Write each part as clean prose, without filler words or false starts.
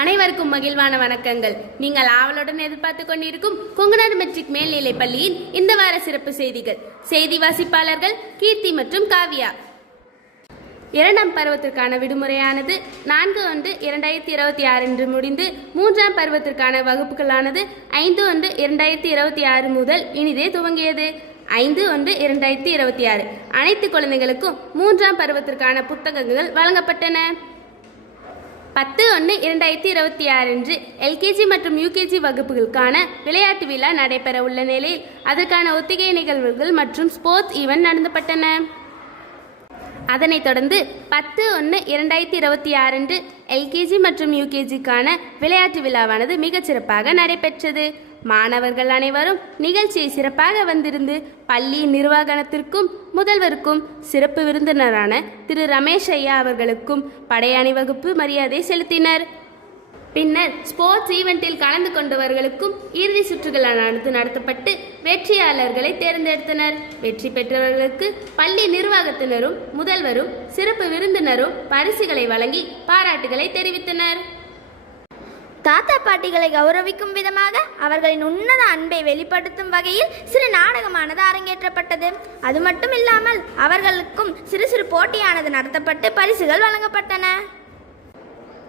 அனைவருக்கும் மகிழ்வான வணக்கங்கள். நீங்கள் ஆவலுடன் எதிர்பார்த்து கொண்டிருக்கும் கொங்குநாடு மெட்ரிக் மேல்நிலைப் பள்ளியின் இந்த வார சிறப்பு செய்திகள். செய்தி வாசிப்பாளர்கள் கீர்த்தி மற்றும் காவியா. இரண்டாம் பருவத்திற்கான விடுமுறையானது 4/1/2026 இன்று முடிந்து 3ஆம் பருவத்திற்கான வகுப்புகளானது 5/1/2026 முதல் இனிதே துவங்கியது. 5/1/2026 அனைத்து குழந்தைகளுக்கும் 3ஆம் பருவத்திற்கான புத்தகங்கள் வழங்கப்பட்டன. 10/1/2026 அன்று எல்கேஜி மற்றும் யூகேஜி வகுப்புகளுக்கான விளையாட்டு விழா நடைபெற உள்ள நிலையில் அதற்கான ஒத்திகை நிகழ்வுகள் மற்றும் ஸ்போர்ட்ஸ் ஈவென்ட் நடத்தப்பட்டன. அதனைத் தொடர்ந்து 10/1/2026 அன்று எல்கேஜி மற்றும் யூகேஜிக்கான விளையாட்டு விழாவானது மிகச் சிறப்பாக நடைபெற்றது. மாணவர்கள் அனைவரும் நிகழ்ச்சியை சிறப்பாக வந்திருந்து பள்ளி நிர்வாகத்திற்கும் முதல்வருக்கும் சிறப்பு விருந்தினரான திரு ரமேஷ் ஐயா அவர்களுக்கும் படை அணிவகுப்பு மரியாதை செலுத்தினர். பின்னர் ஸ்போர்ட்ஸ் ஈவெண்டில் கலந்து கொண்டவர்களுக்கும் இறுதி சுற்றுகளானது நடத்தப்பட்டு வெற்றியாளர்களை தேர்ந்தெடுத்தனர். வெற்றி பெற்றவர்களுக்கு பள்ளி நிர்வாகத்தினரும் முதல்வரும் சிறப்பு விருந்தினரும் பரிசுகளை வழங்கி பாராட்டுகளை தெரிவித்தனர். தாத்தா பாட்டிகளை கௌரவிக்கும் விதமாக அவர்களின் உன்னத அன்பை வெளிப்படுத்தும் வகையில் சிறு நாடகமானது அரங்கேற்றப்பட்டது. அது மட்டும் இல்லாமல் அவர்களுக்கும் சிறு சிறு போட்டியானது நடத்தப்பட்டு பரிசுகள் வழங்கப்பட்டன.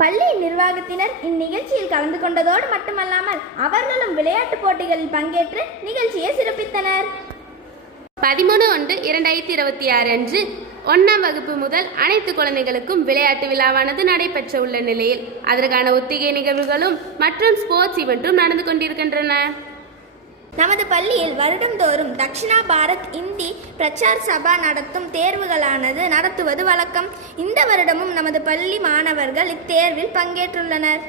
பள்ளி நிர்வாகத்தினர் இந்நிகழ்ச்சியில் கலந்து கொண்டதோடு மட்டுமல்லாமல் அவர்களும் விளையாட்டுப் போட்டிகளில் பங்கேற்று நிகழ்ச்சியை சிறப்பித்தனர். 13/1/2026 அன்று 1ஆம் வகுப்பு முதல் அனைத்து குழந்தைகளுக்கும் விளையாட்டு விழாவானது நடைபெற்ற உள்ள நிலையில் அதற்கான ஒத்திகை நிகழ்வுகளும் மற்றும் ஸ்போர்ட்ஸ் ஈவென்ட்டும் நடந்து கொண்டிருக்கின்றன. நமது பள்ளியில் வருடந்தோறும் தக்ஷிணா பாரத் இந்தி பிரச்சார் சபா நடத்தும் தேர்வுகளானது நடத்துவது வழக்கம். இந்த வருடமும் நமது பள்ளி மாணவர்கள் இத்தேர்வில் பங்கேற்றுள்ளனர்.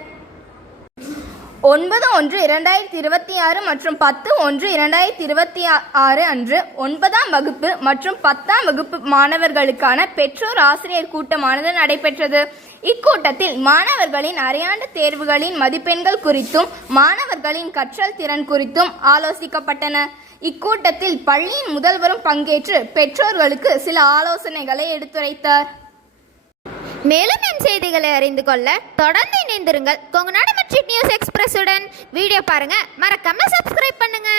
9/1/2026 மற்றும் 10/1/2026 அன்று 9ஆம் வகுப்பு மற்றும் 10ஆம் வகுப்பு மாணவர்களுக்கான பெற்றோர் ஆசிரியர் கூட்டமானது நடைபெற்றது. இக்கூட்டத்தில் மாணவர்களின் அரையாண்டு தேர்வுகளின் மதிப்பெண்கள் குறித்தும் மாணவர்களின் கற்றல் திறன் குறித்தும் ஆலோசிக்கப்பட்டன. இக்கூட்டத்தில் பள்ளியின் முதல்வரும் பங்கேற்று பெற்றோர்களுக்கு சில ஆலோசனைகளை எடுத்துரைத்தார். மேலும் என் செய்திகளை அறிந்து கொள்ள தொடர்ந்து இணைந்திருங்கள் கொங்குநாடு மெட்ரிக் நியூஸ் எக்ஸ்பிரஸுடன். வீடியோ பாருங்க, மறக்காம சப்ஸ்கிரைப் பண்ணுங்க.